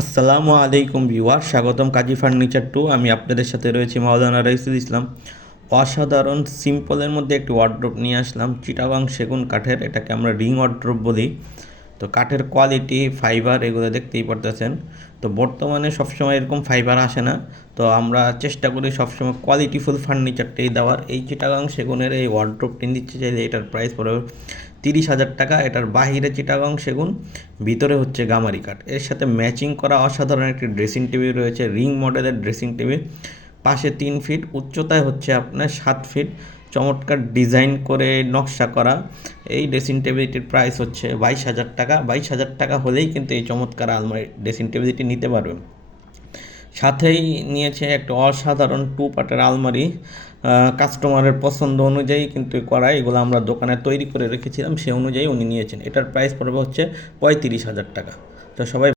আসসালামু আলাইকুম ভিউয়ার, স্বাগতম কাজী ফার্নিচার টু। আমি আপনাদের সাথে রয়েছি মাওলানা রাইসুল ইসলাম। অসাধারণ সিম্পলের মধ্যে একটি ওয়ার্ড্রোপ নিয়ে আসলাম, চিটাগাং সেগুন কাঠের, এটাকে আমরা রিং ওয়ার্ড্রোপ বলি। তো কাঠের কোয়ালিটি ফাইবার এগুলো দেখতেই পারতেছেন। তো বর্তমানে সবসময় এরকম ফাইবার আসে না। তো আমরা চেষ্টা করি সবসময় কোয়ালিটিফুল ফার্নিচারটাই দেওয়ার। এই চিটাগাং সেগুনের এই ওয়ার্ড্রোপটি নিচ্ছে চাইলে এটার প্রাইস পড়বে তিরিশ হাজার টাকা। এটার বাহিরে চিটাগাং সেগুন, ভিতরে হচ্ছে গামারি কাঠ। এর সাথে ম্যাচিং করা অসাধারণ একটি ড্রেসিং টেবিল রয়েছে। রিং মডেলের ড্রেসিং টেবিল পাশে তিন ফিট উচ্চতায় হচ্ছে আপনার সাত ফিট চমৎকার ডিজাইন করে নকশা করা। এই ড্রেসিং টেবিলটির প্রাইস হচ্ছে বাইশ হাজার টাকা। বাইশ হাজার টাকা হলেই কিন্তু এই চমৎকার আলমারি ড্রেসিং টেবিলটি নিতে পারবেন সাথেই নিয়েছে একটা অসাধারণ টু পার্টের আলমারি কাস্টমারের পছন্দ অনুযায়ী কিন্তু করা। এগুলো আমরা দোকানে তৈরি করে রেখেছিলাম, সে অনুযায়ী উনি নিয়েছেন। এটার প্রাইস পড়বে হচ্ছে পঁয়ত্রিশ হাজার টাকা। তো সবাই